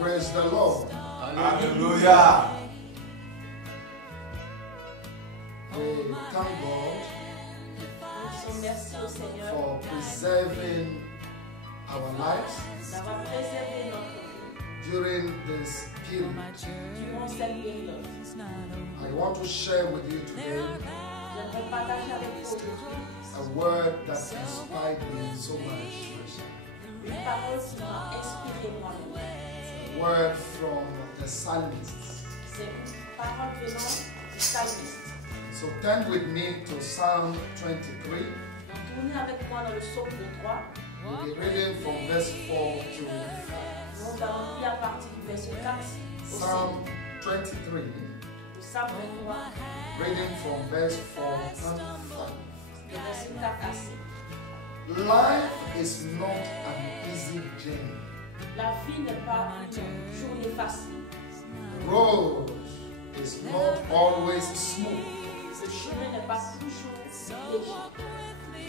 Praise the Lord. Hallelujah. We thank God Nous disons merci au Seigneur for preserving our lives d'avoir préservé notre vie during this period. durant cette période. I want to share with you today J'aimerais partager avec vous aujourd'hui a word that inspired me so much. une parole qui m'a inspiré moi-même. A word from the psalmist. C'est une parole venant du psalmiste. So turn with me to Psalm 23. Donc tournez avec moi dans le psaume de 3. We'll be reading from verse 4 to Nous allons lire à partir du verset 4 au 5. Psalm 23, Le psaume 23, reading from verse 4 and 5. le verset 4 à 6. Life is not an easy journey. La vie n'est pas une journée facile. The road is not always smooth. Le chemin n'est pas toujours léger.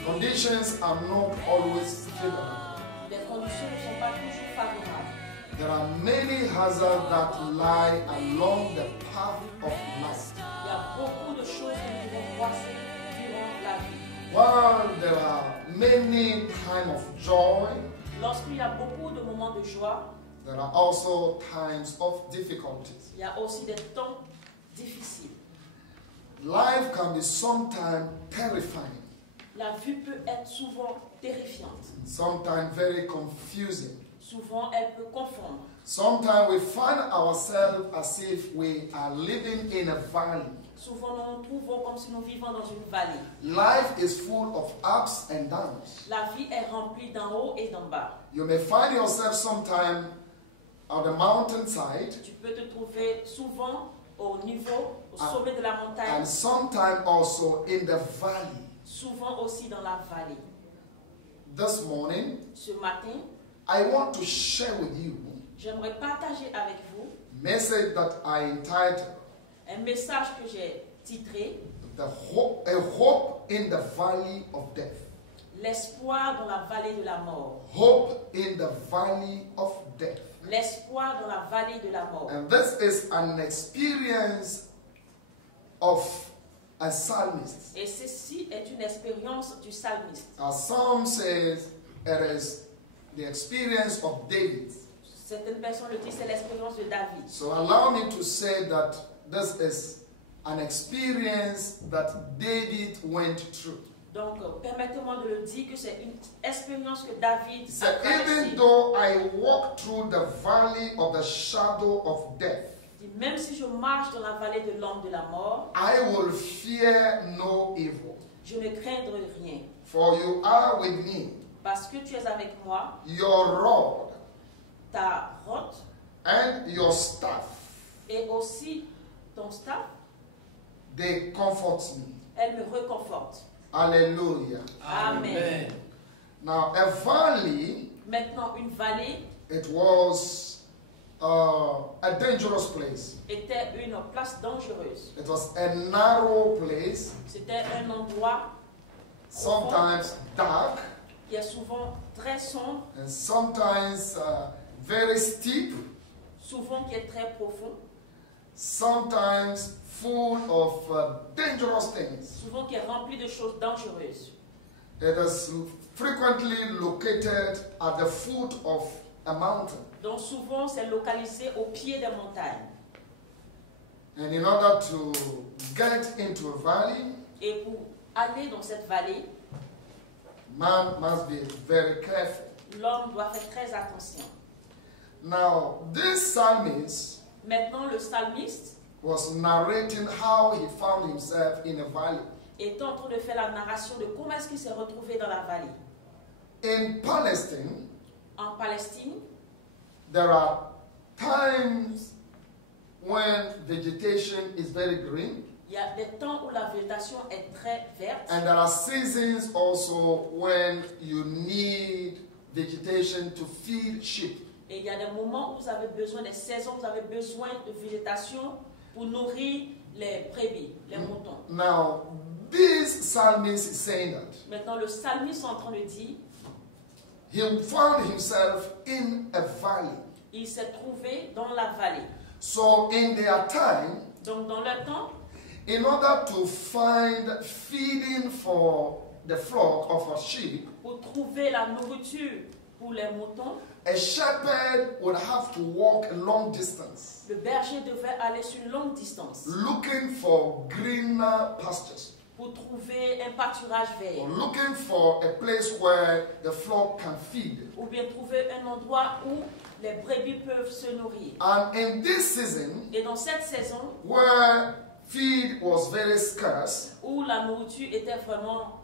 Conditions are not always favorable. Les conditions ne sont pas toujours favorables. There are many hazards that lie along the path of life. Il y a beaucoup de choses que nous devons croiser durant la vie. While there are many times of joy, Lorsqu'il y a beaucoup de moments de joie, there are also times of difficulties. il y a aussi des temps difficiles. Life can be sometimes terrifying, La vie peut être souvent terrifiante. sometimes very confusing. Souvent, elle peut confondre. Sometimes we find ourselves as if we are living in a valley. Souvent, nous nous trouvons comme si nous vivions dans une vallée. Life is full of ups and downs. La vie est remplie d'en haut et d'en bas. You may find yourself sometime on the mountainside Tu peux te trouver souvent au niveau, au Ah. sommet de la montagne, and sometime also in the valley. souvent aussi dans la vallée. This morning, Ce matin, I want to share with you j'aimerais partager avec vous a message that I entitled un message que j'ai titré a hope in the valley of death. L'espoir dans la vallée de la mort. Hope in the valley of death. L'espoir dans la vallée de la mort. And this is an experience of a psalmist. Et ceci est une expérience du psalmiste. Our psalm says it is the experience of David. Certaines personnes le disent, c'est l'expérience de David. So allow me to say that this is an experience that David went through. Donc, permettez-moi de le dire que c'est une expérience que David So a even traversée. though I walk through the valley of the shadow of death, Il dit, même si je marche dans la vallée de l'ombre de la mort, I will fear no evil. je ne craindrai rien. For you are with me, Parce que tu es avec moi, your rod ta rote and your staff, et aussi ton staff, they comfort me. elle me réconforte. Hallelujah. Amen. Now, a valley, Maintenant, une vallée it was a dangerous place. était une place dangereuse. It was a narrow place, C'était un endroit sometimes dark, qui est souvent très sombre, and sometimes very steep, souvent qui est très profond, sometimes full of dangerous things. souvent qui est rempli de choses dangereuses. It is frequently located at the foot of a mountain. Donc souvent c'est localisé au pied des montagnes. And in order to get into a valley, Et pour aller dans cette vallée, man must be very careful. l'homme doit faire très attention. Now, this psalmist Maintenant le psalmiste was narrating how he found himself in a valley. est en train de faire la narration de comment est-ce qu'il s'est retrouvé dans la vallée. In Palestine, En Palestine, there are times when vegetation is very green, il y a des temps où la végétation est très verte. and there are seasons also when you need vegetation to feed sheep. Et il y a des moments où vous avez besoin, des saisons où vous avez besoin de végétation pour nourrir les brebis, les moutons. Now, this psalmist is saying that Maintenant, le psalmiste est en train de dire, he found himself in a valley. il s'est trouvé dans la vallée. So in their time, Donc dans le temps, in order to find feeding for the flock of a sheep, pour trouver la nourriture pour les moutons, a shepherd would have to walk a long distance le berger devait aller sur une longue distance looking for greener pastures, pour trouver un pâturage or vert, looking for a place where the flock can feed. ou bien trouver un endroit où les brebis peuvent se nourrir. And in this season, Et dans cette saison where feed was very scarce, où la nourriture était vraiment,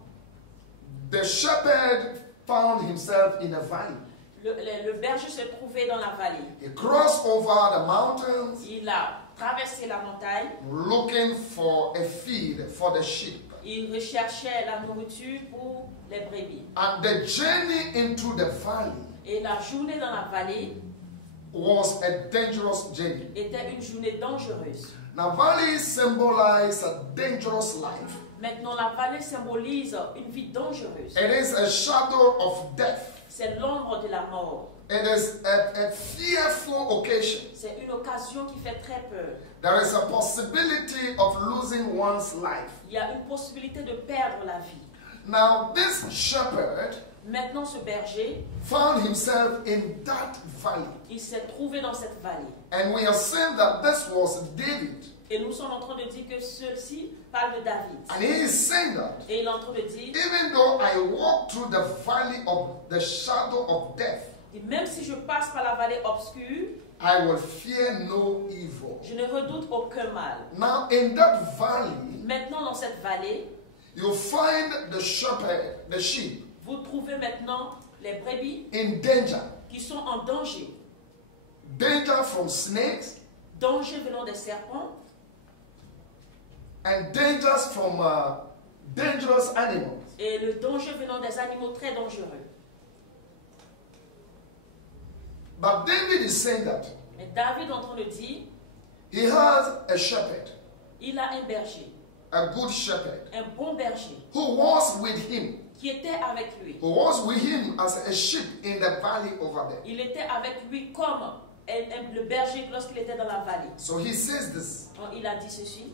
the shepherd found himself in a valley. le berger se trouvait dans la vallée. He crossed over the mountains Il a traversé la montagne, looking for a feed for the sheep. il recherchait la nourriture pour les brebis. And the journey into the valley Et la journée dans la vallée was a dangerous journey. était une journée dangereuse. Now, valleys symbolize a dangerous life. Maintenant, la vallée symbolise une vie dangereuse. It is a shadow of death. C'est l'ombre de la mort. It is a fearful occasion. C'est une occasion qui fait très peur. There is a possibility of losing one's life. Il y a une possibilité de perdre la vie. Now, this shepherd Maintenant, ce berger, found himself in that valley. il s'est trouvé dans cette vallée. And we are saying that this was David. Et nous sommes en train de dire que ceci parle de David. And he is saying that Et il est en train de dire, even though I walk through the valley of the shadow of death, même si je passe par la vallée obscure, I will fear no evil. je ne redoute aucun mal. Now, in that valley, Maintenant, dans cette vallée, you find the shepherd, the sheep, vous trouvez maintenant les brebis in danger. qui sont en danger. Danger from snakes Danger venant des serpents and dangers from dangerous animals. et le danger venant des animaux très dangereux. But David is saying that Mais David est en train de dire, he has a shepherd, il a un berger, a good shepherd, un bon berger, who was with him, qui était avec lui. who was with him as a sheep in the valley over there. Il était avec lui comme le berger lorsqu'il était dans la vallée. So he says this, Donc, il a dit ceci,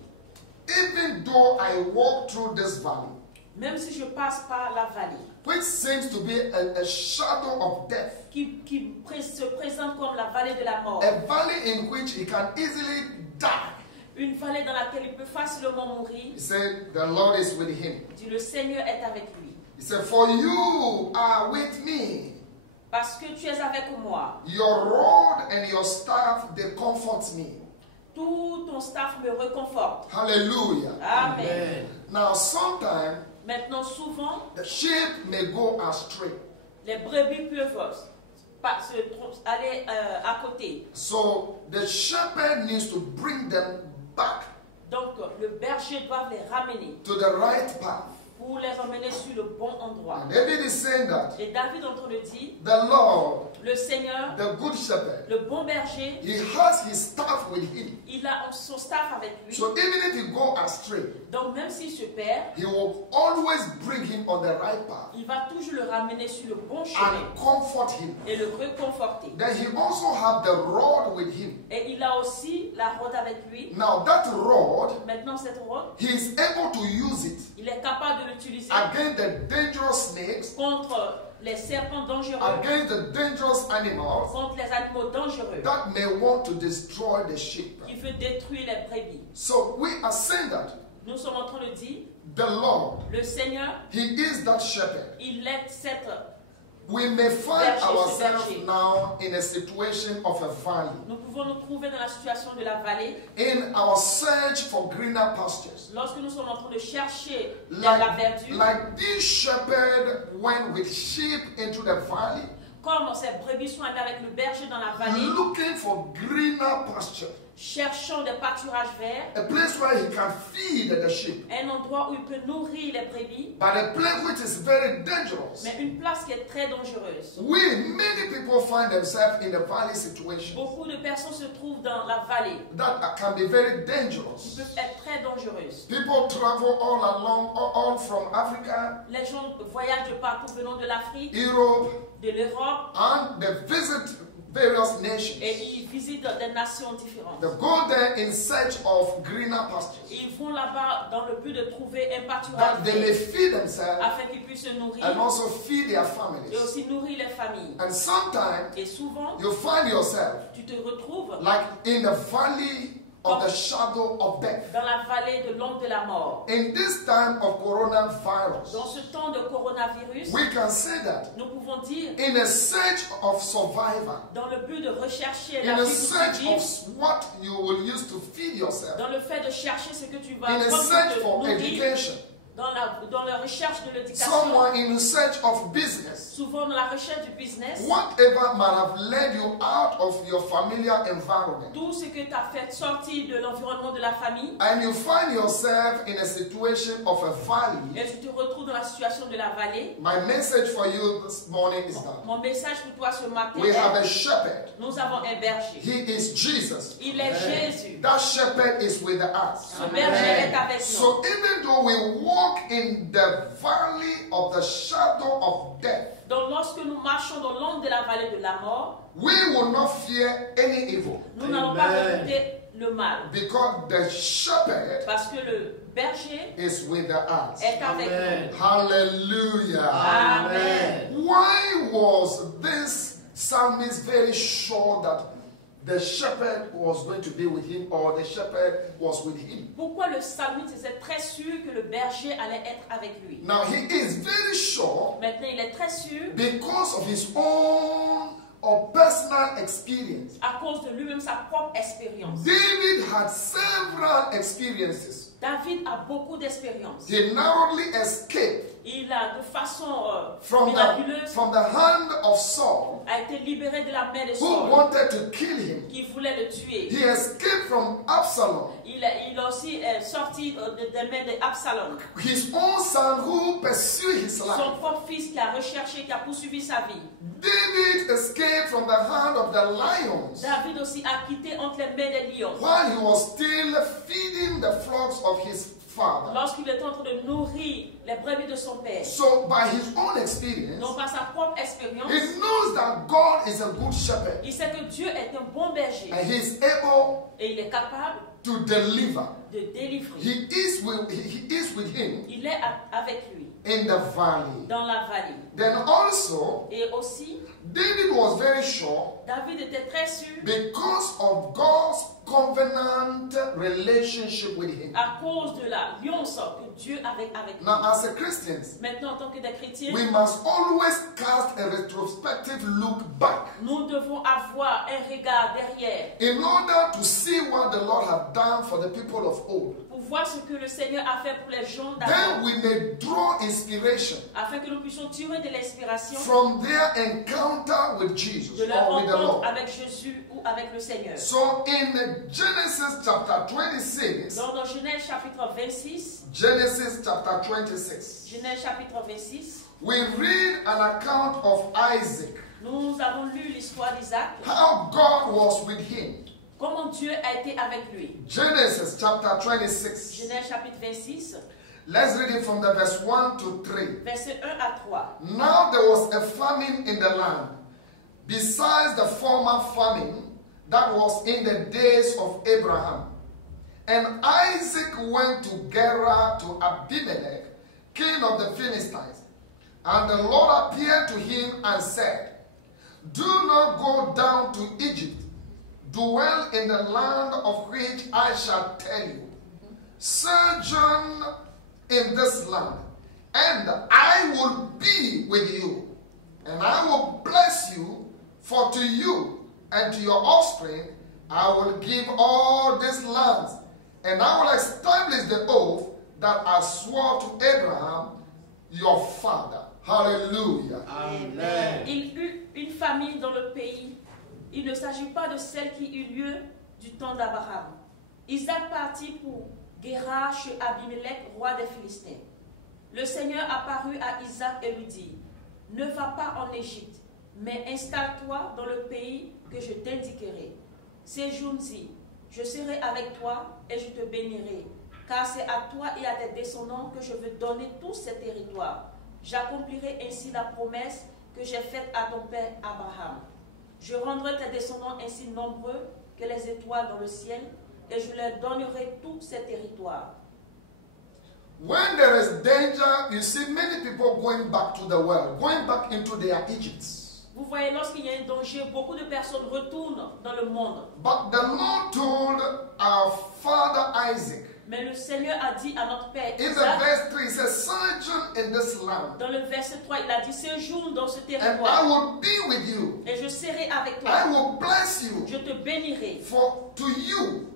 even though I walk through this valley, même si je passe par la vallée, which seems to be a shadow of death, se présente comme la vallée de la mort, a valley in which he can easily die. une vallée dans laquelle il peut facilement mourir, He said, the Lord is with him. dit le Seigneur est avec lui. He said, for you are with me. Parce que tu es avec moi, Your rod and your staff, they comfort me. tout ton staff me réconforte. Hallelujah. Amen. Now, sometimes Maintenant, souvent, the sheep may go astray. les brebis peuvent aller à côté. So the shepherd needs to bring them back Donc, le berger doit les ramener to the right path. pour les emmener sur le bon endroit. And David is saying that Et David est en train de dire, the Lord, le Seigneur, the good shepherd, le bon berger, he has his staff with him. il a son staff avec lui. So even if he go astray, Donc même s'il se perd, he will always bring him on the right path il va toujours le ramener sur le bon chemin and comfort him. et le réconforter. Then he also have the rod with him. Et il a aussi la rod avec lui. Now that rod, Maintenant cette rod, he is able to use it il est capable de l'utiliser against the dangerous snakes, contre les serpents dangereux, against the dangerous animals contre les animaux dangereux that may want to destroy the sheep. qui veut détruire les brebis. So we are saying that Nous sommes en train de dire, the Lord, le Seigneur, he is that shepherd. il est cette. We may find Berger, ourselves berger. now in a situation of a valley, Nous pouvons nous trouver dans la situation de la vallée in our search for greener pastures. lorsque nous sommes en train de chercher vers la verdure. Like this shepherd went with sheep into the valley, Comme ces brebis sont allées avec le berger dans la vallée, looking for greener pasture, cherchant des pâturages verts, a place where he can feed the sheep, un endroit où il peut nourrir les brebis, but a place which is very dangerous. mais une place qui est très dangereuse. Many people find themselves in a valley situation Beaucoup de personnes se trouvent dans la vallée that can be very qui dangerous. peuvent être très dangereuses. People travel all along, all from Africa, Les gens voyagent de partout venant de l'Afrique, Europe, de l'Europe, and they visit various nations. Et ils visitent des nations différentes. They go there in search of greener pastures, Ils vont là-bas dans le but de trouver un pâturage that they may vert, feed themselves afin qu'ils puissent se nourrir and also feed their et families. aussi nourrir les familles. And sometimes Et souvent, you find yourself tu te retrouves like in the valley of the shadow of death. dans la vallée de l'ombre de la mort. In this time of coronavirus, Dans ce temps de coronavirus, we can say that nous pouvons dire, in a search of survival, dans le but de rechercher in la a vie search pour of what you will use to feed yourself, dans le fait de chercher ce que tu vas in a prendre search pour for te nourrir, education, dans la recherche de l'éducation, someone in search of business, souvent dans la recherche du business, whatever might have led you out of your familiar environment, tout ce que tu as fait sortir de l'environnement de la famille, and you find yourself in a situation of a valley. et tu te retrouves dans la situation de la vallée. My message for you this morning is that Mon message pour toi ce matin we have a est, shepherd. nous avons un berger. He is Jesus. Il est Jésus. That shepherd is with us. Ce berger est avec nous. So even though we walk in the valley of the shadow of death, Donc lorsque nous marchons dans l'ombre de la vallée de la mort, we will not fear any evil, nous n'allons pas redouter le mal. because the shepherd Parce que le berger is with us. est avec nous. Hallelujah. Amen. Why was this psalmist very sure that the shepherd was going to be with him, or the shepherd was with him? Pourquoi le psalmiste était très sûr que le berger allait être avec lui? Now he is very sure Maintenant, il est très sûr because of his own or personal experience. à cause de lui-même sa propre expérience. David had several experiences. David a beaucoup d'expérience. He narrowly escaped Il a de façon from miraculeuse the hand of Saul, a été libéré de la main de who Saul wanted to kill him. qui voulait le tuer. He escaped from Absalom, Il a aussi sorti des mains d'Absalom, his own son who pursued his life. son propre fils qui a recherché, qui a poursuivi sa vie. David escaped from the hand of the lions David aussi a quitté entre les mains des lions. while he was still feeding the flocks of his father. Lorsqu'il était en train de nourrir les brebis de son père. So by his own experience, Donc par sa propre expérience, he knows that God is a good shepherd il sait que Dieu est un bon berger and he is able et il est capable to deliver. de délivrer. He is with him Il est avec lui in the valley. dans la vallée. Then also, Et aussi, David was very sure David était très sûr because of God's covenant relationship with him. à cause de l'alliance que Dieu avait avec lui. Now, as a Christians, Maintenant, en tant que des chrétiens, we must always cast a retrospective look back nous devons avoir un regard derrière in order to see what the Lord had done for the people of old. pour voir ce que le Seigneur a fait pour les gens Then d'avant, we may draw inspiration afin que nous puissions tirer de l'inspiration from their encounter with Jesus de leur or with the rencontre Lord. avec Jésus ou avec le Seigneur. So in Genesis chapter 26, Donc dans Genèse chapitre 26, Genesis chapter 26, Genèse chapitre 26, we read an account of Isaac, nous avons lu l'histoire d'Isaac, how God was with him. comment Dieu a été avec lui. Genesis chapter 26. Genèse chapitre 26, Let's read it from the verse 1 to 3. versets 1 à 3. Now there was a famine in the land, besides the former famine that was in the days of Abraham. And Isaac went to Gerar to Abimelech, king of the Philistines. And the Lord appeared to him and said, Do not go down to Egypt. Dwell in the land of which I shall tell you. Sojourn in this land, and I will be with you, and I will bless you, for to you and to your offspring I will give all these lands, and I will establish the oath that I swore to Abraham, your father. Hallelujah. Amen. Il eut une famine dans le pays. Il ne s'agit pas de celle qui eut lieu du temps d'Abraham. Isaac partit pour Guérar chez Abimelech, roi des Philistins. Le Seigneur apparut à Isaac et lui dit, ne va pas en Égypte, mais installe-toi dans le pays que je t'indiquerai. Séjourne-y, je serai avec toi et je te bénirai, car c'est à toi et à tes descendants que je veux donner tous ces territoires. J'accomplirai ainsi la promesse que j'ai faite à ton père Abraham. Je rendrai tes descendants ainsi nombreux que les étoiles dans le ciel, et je leur donnerai tous ces territoires. When there is danger, you see many people going back to the world, going back into their Egypts. Vous voyez, lorsqu'il y a un danger, beaucoup de personnes retournent dans le monde. But the Lord told our father Isaac, Mais le Seigneur a dit à notre Père in the Isaac, verse 3, he says, sojourn in this land, dans le verset 3, il a dit, séjourne dans ce and I territoire, will be with you. et je serai avec I toi. will bless you. Je te bénirai, For to you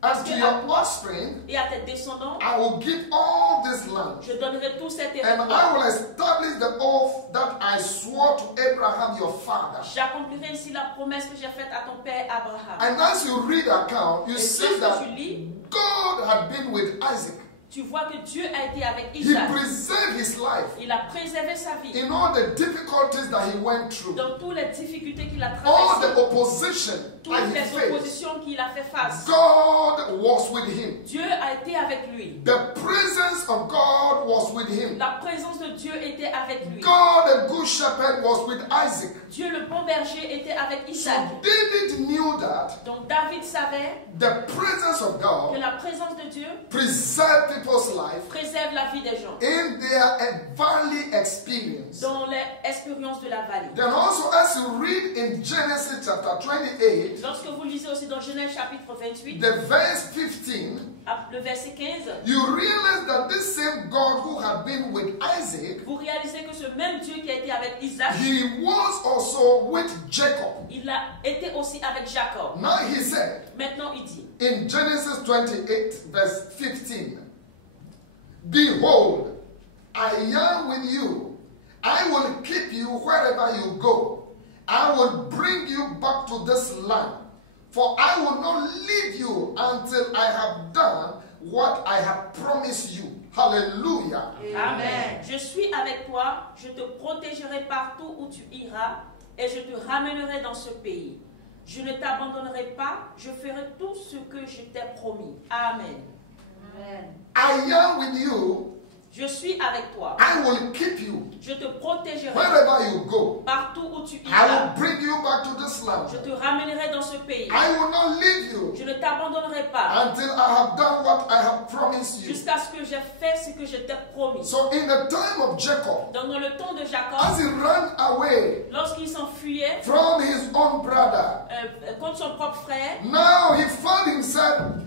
and to your offspring, et à tes descendants, I will give all this land. je donnerai tous ces And I territoires. will establish the oath that I swore to Abraham your father. J'accomplirai ainsi la promesse que j'ai faite à ton père Abraham. And as you read the account, you Et see lorsque that tu lis, God had been with Isaac. tu vois que Dieu a été avec He Isaac. preserved his life Il a préservé sa vie in all the difficulties that he went through, dans toutes les difficultés qu'il a all the traversées, opposition toutes that he les faced. oppositions qu'il a fait face. God was with him. Dieu a été avec lui. The presence of God was with him. La présence de Dieu était avec lui. God, the good shepherd, was with Isaac. Dieu, le bon berger, était avec So Isaac. David knew that Donc David savait the presence of que God la présence de Dieu preserved people's life préserve la vie des gens in their valley experience. dans l'expérience de la vallée. Then also, as you read in Genesis chapter 28, Lorsque vous lisez aussi dans Genèse chapitre 28, the verse 15, le verset 15, you realize that this same God who had been with Isaac, vous réalisez que ce même Dieu qui a été avec Isaac, he was also with Jacob. il a été aussi avec Jacob. Now he said Maintenant il dit, in Genesis 28, verse 15, behold, I am with you. I will keep you wherever you go. I will bring you back to this land. For I will not leave you until I have done what I have promised you. Hallelujah. Amen. Je suis avec toi, je te protégerai partout où tu iras et je te ramènerai dans ce pays. Je ne t'abandonnerai pas, je ferai tout ce que je t'ai promis. Amen. Amen. I am with you. Je suis avec toi. I will keep you Je te protégerai wherever you go. partout où tu I iras. will bring you back to this land. Je te ramènerai dans ce pays. I will not leave you Je ne t'abandonnerai pas until I have done what I have promised you. jusqu'à ce que j'ai fait ce que je t'ai promis. So in the time of Jacob, Donc dans le temps de as Jacob, he ran away lorsqu'il s'enfuyait from his own brother, contre son propre frère, now he found himself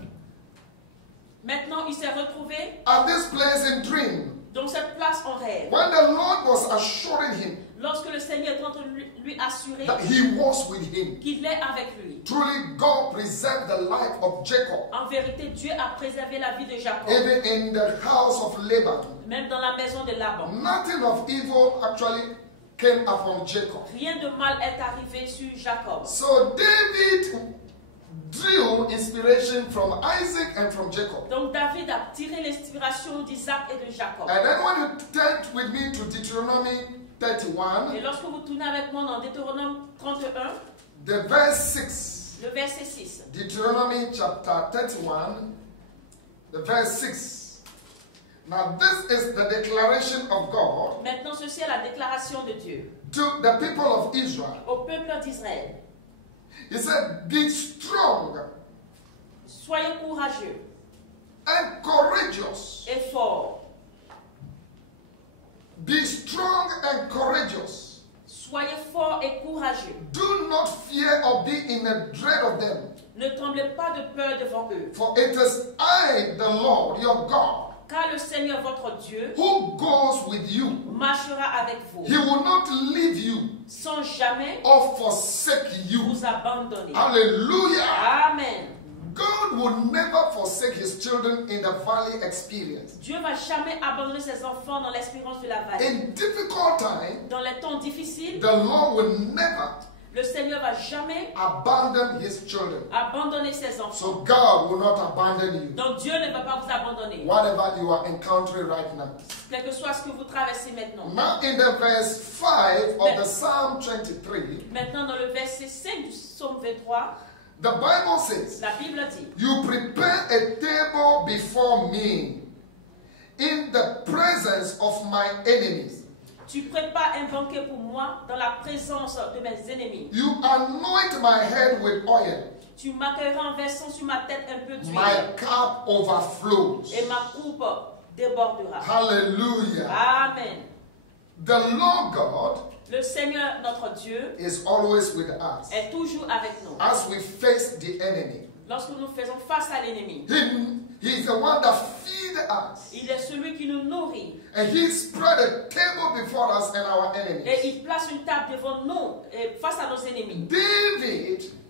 maintenant il s'est retrouvé at this place in dream. dans cette place en rêve. When the Lord was assuring him Lorsque le Seigneur est en train de lui assurer that he was with him. qu'il est avec lui. Truly, God preserved the life of Jacob, En vérité, Dieu a préservé la vie de Jacob, even in the house of Laban. même dans la maison de Laban. Nothing of evil actually came upon Jacob. Rien de mal est arrivé sur Jacob. So David drew inspiration from Isaac and from Jacob. Donc David a tiré l'inspiration d'Isaac et de Jacob. And then when you turn with me to Deuteronomy 31, Et lorsque vous tournez avec moi dans Deutéronome 31, the verse 6, le verset 6. Deuteronomy chapter 31, the verse 6. Now this is the declaration of God Maintenant, ceci est la déclaration de Dieu to the people of Israel. au peuple d'Israël. He said, be strong Soyez courageux and courageous. et forts. Be strong and courageous. Soyez forts et courageux. Do not fear or be in a dread of them. Ne tremblez pas de peur devant eux. For it is I, the Lord, your God, Car le Seigneur votre Dieu who goes with you. marchera avec vous, He will not leave you sans jamais or forsake you. vous abandonner. Hallelujah. Amen. God will never forsake his children in the valley experience. Dieu ne va jamais abandonner ses enfants dans l'expérience de la vallée. In difficult times, Dans les temps difficiles, the Lord will never le Seigneur ne va jamais abandon his children. abandonner ses enfants. So God will not abandon you. Donc Dieu ne va pas vous abandonner, Whatever you are encountering right now. quel que soit ce que vous traversez maintenant. Now in the verse 5 of the Psalm 23, Maintenant, dans le verset 5 du psaume 23, the Bible says, la Bible dit, you prepare a table before me in the presence of my enemies. Tu prépares un banquet pour moi dans la présence de mes ennemis. You anoint my head with oil. Tu m'accueilleras en versant sur ma tête un peu d'huile. My cup overflows. Et ma coupe débordera. Hallelujah. Amen. The Lord God Le Seigneur, notre Dieu, is always with us est toujours avec nous. as we face the enemy. Lorsque nous faisons face à l'ennemi, He is the one that feeds us. il est celui qui nous nourrit. And he spread a table before us and our Et enemies. il place une table devant nous, face à nos ennemis.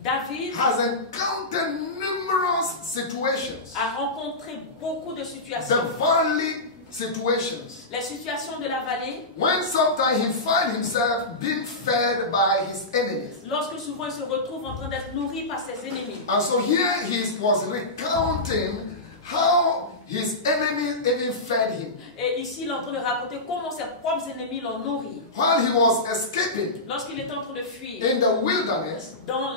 David has encountered numerous situations. a rencontré beaucoup de The situations. valley situations. Les situations de la vallée, When sometimes he finds himself being fed by his enemies. lorsque souvent il se retrouve en train d'être nourri par ses ennemis. And so here he was recounting how his enemies even fed him. Et ici, il est en train de raconter comment ses propres ennemis l'ont nourri. While he was escaping Lorsqu'il était en train de fuir in the wilderness, dans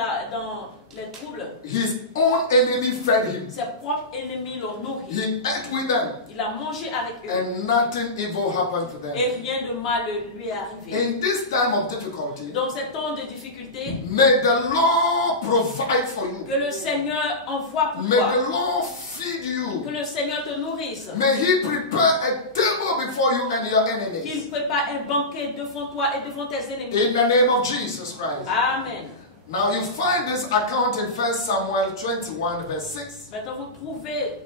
les troubles, his own enemy fed him. ses propres ennemis l'ont nourri. He ate with them Il a mangé avec eux. and nothing evil happened to them. Et rien de mal lui est arrivé. In this time of difficulty, Dans ces temps de difficulté, may the Lord provide for you. que le Seigneur envoie pour May toi. the Lord feed you. Que le Seigneur te nourrisse. May he prepare a table before you and your Qu'il enemies. prépare un banquet devant toi et devant tes ennemis. In the name of Jesus Christ. Amen. Now you find this account in 1 Samuel 21 verse 6. Maintenant, vous trouvez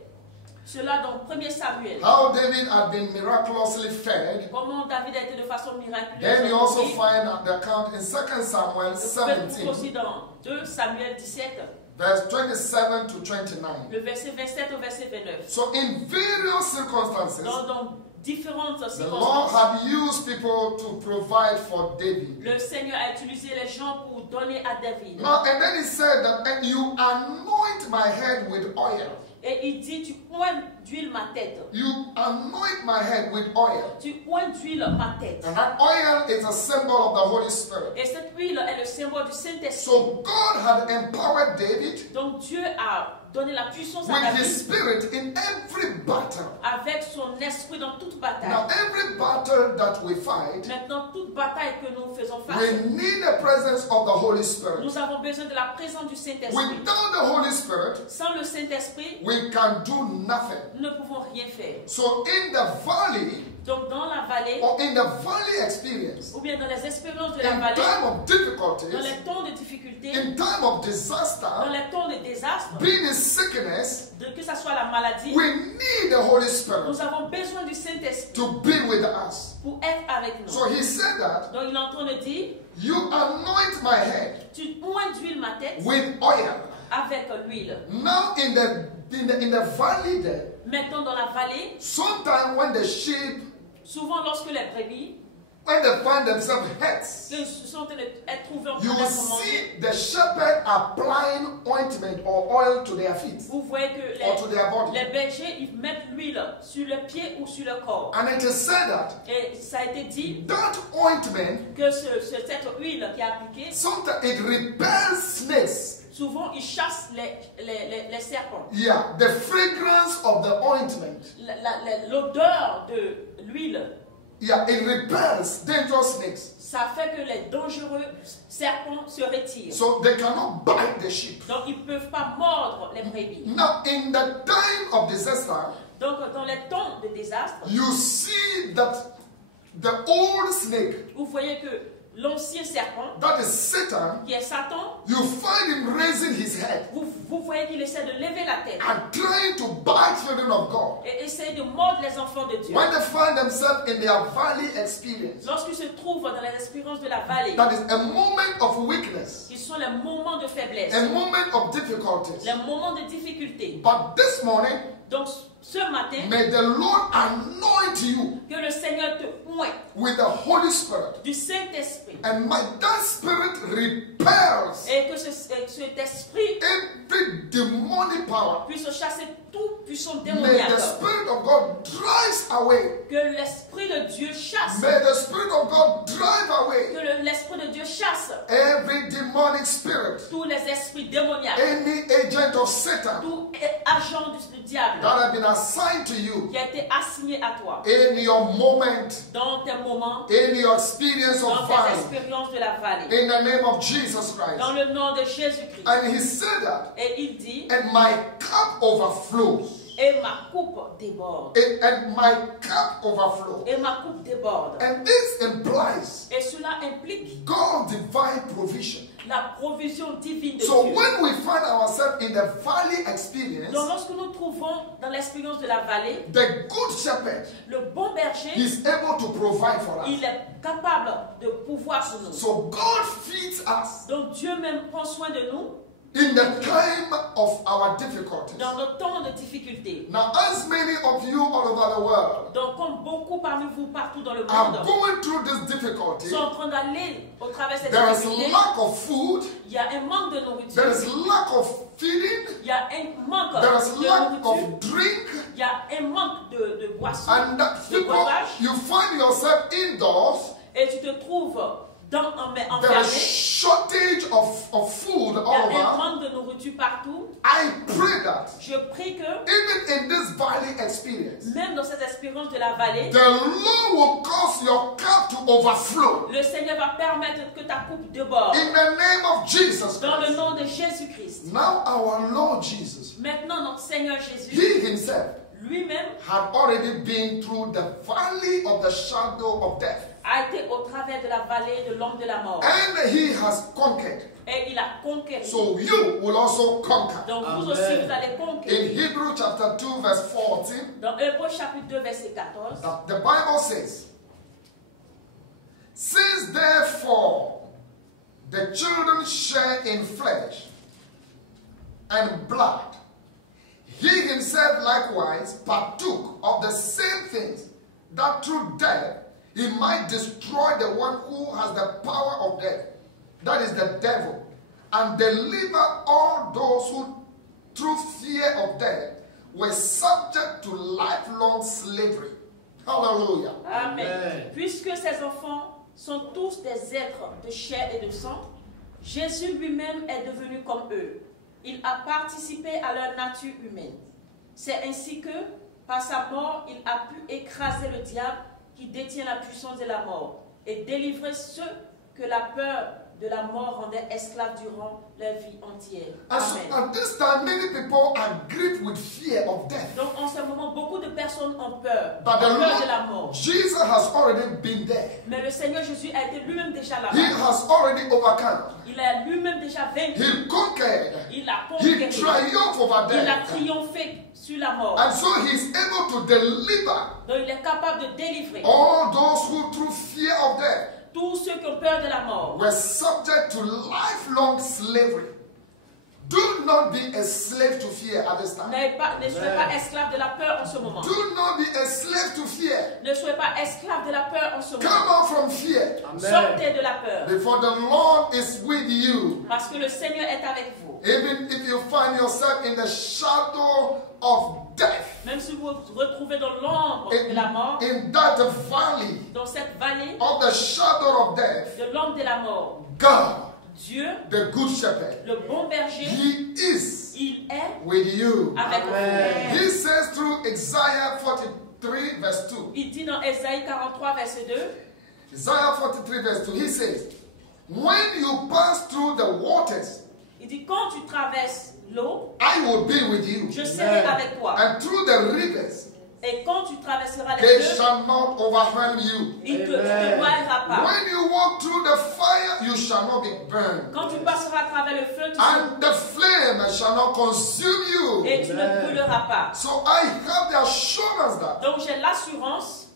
cela dans 1 Samuel. How David had been miraculously fed. Comment David a été de façon miraculeuse. Then you also nourri. find the account in 2 Samuel Vous pouvez trouver 17 aussi dans 2 Samuel 17, verse 27 to 29. le verset 27 au verset 29. So in various circumstances, Dans différentes the Lord circonstances, had used people to provide for David. le Seigneur a utilisé les gens pour donner à David. Now, and then he said that, and you anoint my head with oil. Et il dit, tu oins d'huile ma tête. You anoint my head with oil. Tu oins d'huile ma tête. And that oil is a symbol of the Holy Spirit. Et cette huile est le symbole du Saint-Esprit. So God had empowered David Donc Dieu a donné la puissance à with David his spirit in every battle. avec son esprit dans toute bataille. Now, every battle that we fight, Maintenant, toute bataille que nous faisons face, we need the presence of the Holy Spirit. nous avons besoin de la présence du Saint-Esprit. Without the Holy Spirit, Sans le Saint-Esprit, we can do nothing. nous ne pouvons rien faire. So in the valley, Donc dans la vallée, or in the valley experience, ou bien dans les expériences de la in vallée, time of dans difficulties, les temps de difficulté, in time of dans disaster, les temps de désastre, being in sickness, que ce soit la maladie, we need the Holy Spirit nous avons besoin du Saint-Esprit to be with us. pour être avec nous. So he said that, Donc il est en train de dire, you anoint my head tu oins d'huile ma tête with oil. avec l'huile. Now in the valley there, Maintenant dans la vallée, sometimes when the sheep, souvent lorsque les brebis when they find themselves hurt, sont en train d'être trouvés en you train will d'être mangés, see the shepherd applying ointment or oil to their feet vous voyez que or to their body. les bergers ils mettent l'huile sur le pied ou sur le corps. And it is said that Et ça a été dit that ointment, que cette huile qui est appliquée, sometimes it repels snakes. souvent ils chassent les serpents. Yeah, the fragrance of the ointment. L'odeur de l'huile, Yeah, it repels dangerous snakes. ça fait que les dangereux serpents se retirent. So they cannot bite the sheep. Donc ils ne peuvent pas mordre les brebis. Now, in the time of disaster, Donc dans les temps de désastre, you see that the old snake, vous voyez que l'ancien serpent, that is Satan, qui est Satan, you find him raising his head vous voyez qu'il essaie de lever la tête and trying to bite children of God. et essaie de mordre les enfants de Dieu. When they find themselves in their valley experience, Lorsqu'ils se trouvent dans les expériences de la vallée, that is a moment of weakness, ils sont les moments de faiblesse, a moment of difficulties. les moments de difficulté. But this morning, Donc ce matin, may the Lord anoint you que le Seigneur te oint with the Holy Spirit. du Saint-Esprit And that spirit repels et que cet esprit every demonic power. puisse chasser tout puissant May démoniaque. the Spirit of God drive away. Que l'Esprit de Dieu chasse. May the Spirit of God drive away Que l'Esprit de Dieu chasse every demonic spirit spirit, tous les esprits démoniaques, any agent of Satan tout agent du diable that have been assigned to you qui a été assigné à toi in your moment, dans tes moments, in your experience dans of tes valley, expériences de la vallée, in the name of Jesus dans Christ. le nom de Jésus-Christ. And he said that, Et il dit, and my cup overflows. et ma coupe déborde. And my cup overflows. Et ma coupe déborde. And this implies Et cela implique God's divine provision. la provision divine de So Dieu. when we find ourselves in the valley experience, Donc lorsque nous trouvons dans l'expérience de la vallée, the good shepherd le bon berger, is able to provide for us. il est capable de pouvoir pour nous. So God feeds us Donc Dieu même prend soin de nous in the time of our difficulties. dans nos temps de difficulté. Now, as many of you all over the world Donc comme beaucoup parmi vous partout dans le are monde going through this difficulty, sont en train d'aller au travers de cette there is difficulté, lack of food, il y a un manque de there nourriture, is lack of feeding, il y a un manque there is de lack nourriture, of drink, il y a un manque de boissons, and that de people, breuvage, you find yourself indoors. et tu te trouves There enfermé. is shortage of food Il y a all un over. manque de nourriture partout. I pray that Je prie que, even in this valley experience, même dans cette expérience de la vallée, the Lord will cause your cup to overflow. le Seigneur va permettre que ta coupe déborde. In the name of Jesus Dans le Christ. nom de Jésus-Christ. Now our Lord Jesus, Maintenant, notre Seigneur Jésus, He Himself lui-même, had already been through the valley of the shadow of death. a été au travers de la vallée de l'homme de la mort. And He has conquered. Et il a conquéri. So you will also conquer. Donc vous Amen. aussi, vous allez In conquérir. Hebrew chapter 2 verse 14, Dans Hébreux chapitre 2, verset 14, the Bible says, since therefore the children share in flesh and blood, he himself likewise partook of the same things, that through death he might destroy the one who has the power of death, that is the devil, and deliver all those who through fear of death were subject to lifelong slavery. Hallelujah. Amen. Amen. Puisque ces enfants sont tous des êtres de chair et de sang, Jésus lui-même est devenu comme eux. Il a participé à leur nature humaine. C'est ainsi que, par sa mort, il a pu écraser le diable qui détient la puissance de la mort et délivrer ceux que la peur de la mort rendait esclaves durant leur vie entière. And so Amen. at this time, many people are gripped with fear of death. Donc en ce moment, beaucoup de personnes ont peur, But the ont peur de la Lord mort. Jesus has already been there. Mais le Seigneur Jésus a été lui-même déjà He là-bas. has already overcome. Il a lui-même déjà vaincu. He conquered. Il a He conquéri. triumphed over Il a death. triomphé sur la mort. And so he's able to deliver Donc il est capable de délivrer all those who through fear of death tous ceux qui ont peur de la mort. were subject to lifelong slavery. Do not be a slave to fear at this time. Ne soyez pas esclave de la peur en ce moment. Do not be a slave to fear. Ne soyez pas esclave de la peur en ce Come moment. out from fear. Sortez de la peur. Before the Lord is with you. Parce que le Seigneur est avec vous. Even if you find yourself in the shadow of death, Même si vous vous retrouvez dans l'ombre de la mort, in that valley dans cette vallée of the shadow of death, de l'ombre de la mort, God, Dieu, the good shepherd, le bon berger, He is il est with you. avec Amen. vous. He says through Isaiah 43 verse 2. Il dit dans Ésaïe 43, verset 2, Isaiah 43 verse 2, he says, when you pass through the waters, il dit quand tu traverses l'eau, I will be with you. je serai Amen. avec toi. And through the rivers, Et quand tu traverseras les they fleuves, shall not overwhelm you. il ne te Amen. noyera pas. When you walk through the fire, you shall not be burned. Quand tu passeras à travers le feu, tu And the flame shall not consume you. et tu ne Amen. brûleras pas. So I have the assurance that Donc j'ai l'assurance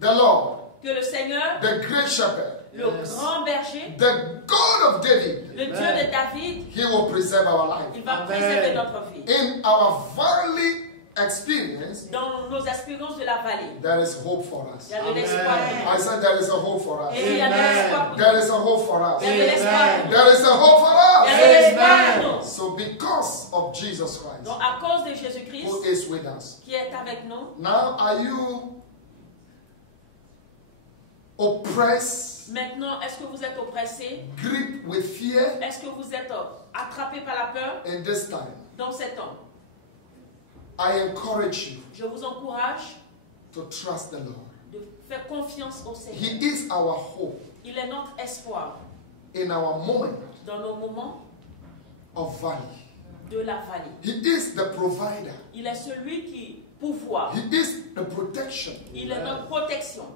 the Lord, que le Seigneur, the great shepherd, le Yes. grand berger, the God of David, le Dieu Amen. de David, He will preserve our life. il va Amen. préserver notre vie. In our valley experience, Dans nos expériences de la vallée, there is hope for us. il y a de Amen. l'espoir pour I nous. said there is a hope for us. Et il y a de Amen. l'espoir pour There nous. is a hope for us. Il y a de l'espoir pour nous. There is a hope for Il y a us. de l'espoir pour nous. So because of Jesus Christ, Donc à cause de Jésus-Christ who is with us. qui est avec nous, Now are you oppressed Maintenant, est-ce que vous êtes oppressé? gripped with fear Est-ce que vous êtes attrapé par la peur in this time? dans ces temps? I encourage you Je vous encourage to trust the Lord. de faire confiance au Seigneur. He is our hope Il est notre espoir in our moment dans nos moments of valley. de la vallée. He is the provider. Il est celui qui pourvoit. He is the protection Il est notre protection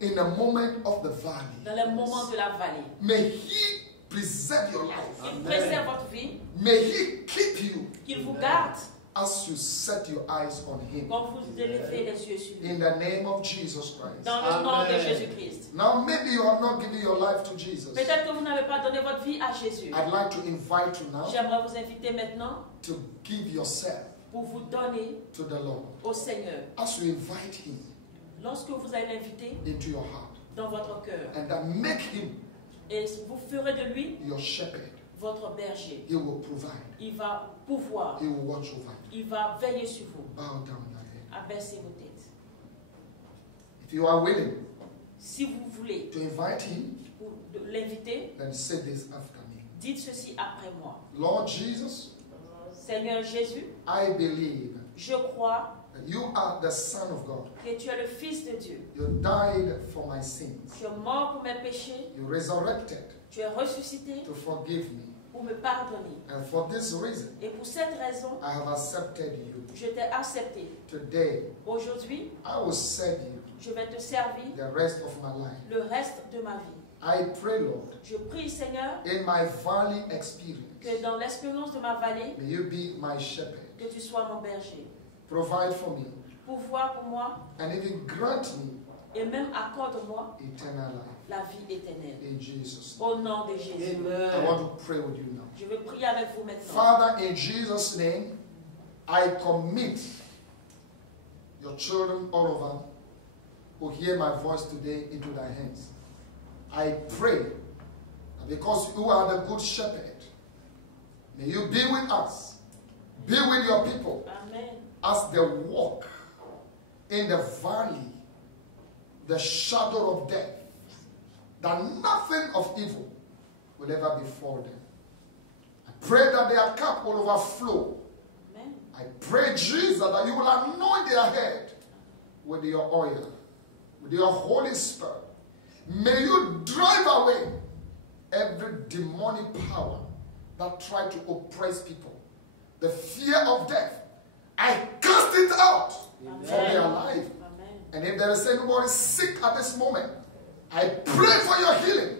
in the moment of the valley. dans les moments de la vallée. May He preserve your life. Il préserve votre vie, May He keep you qu'il vous garde as you set your eyes on Him. quand vous élevez les yeux sur lui. In the name of Jesus Christ. Dans le nom de Jésus-Christ. Now, maybe you have not given your life to Jesus. Peut-être que vous n'avez pas donné votre vie à Jésus. I'd like to invite you now J'aimerais vous inviter maintenant to give yourself pour vous donner to the Lord. au Seigneur. As you invite Him Lorsque vous allez l'inviter into your heart, dans votre cœur and then make Him et vous ferez de lui your shepherd, votre berger, He will provide. il va pouvoir, He will watch over you. il va veiller sur vous. Bow down your head. Abaissez vos têtes. If you are willing Si vous voulez to invite Him, l'inviter, then say this after me. dites ceci après moi. Lord Jesus, Seigneur Jésus, I believe je crois that you are the Son of God. que tu es le Fils de Dieu. You died for my sins. Tu es mort pour mes péchés, You resurrected tu es ressuscité to forgive me. pour me pardonner. And for this reason, Et pour cette raison, I have accepted you. je t'ai accepté. Today, Aujourd'hui, I will serve you je vais te servir the rest of my life. le reste de ma vie. I pray, Lord, Je prie, Seigneur, in my valley experience, que dans l'expérience de ma vallée, may you be my shepherd. que tu sois mon berger. Provide for me Pouvoir pour moi and even grant me et même accorde-moi eternal life. la vie éternelle. In Jesus' name. Au nom de Jésus. I want to pray with you now. Je veux prier avec vous maintenant. Father, in Jesus' name, I commit your children all over who hear my voice today into thy hands. I pray that because you are the good shepherd, may you be with us, be with your people Amen. as they walk in the valley, the shadow of death, that nothing of evil will ever befall them. I pray that their cup will overflow. Amen. I pray, Jesus, that you will anoint their head with your oil, with your Holy Spirit. May you drive away every demonic power that try to oppress people. The fear of death, I cast it out from their life. Amen. And if there is anybody sick at this moment, I pray for your healing.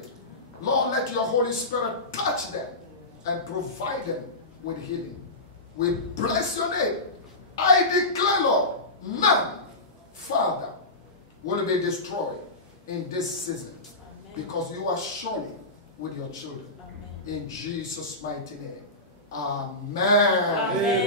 Lord, let your Holy Spirit touch them and provide them with healing. We bless your name. I declare, Lord, none, Father, will be destroyed in this season. Amen. Because you are surely with your children. Amen. In Jesus' mighty name. Amen. Amen.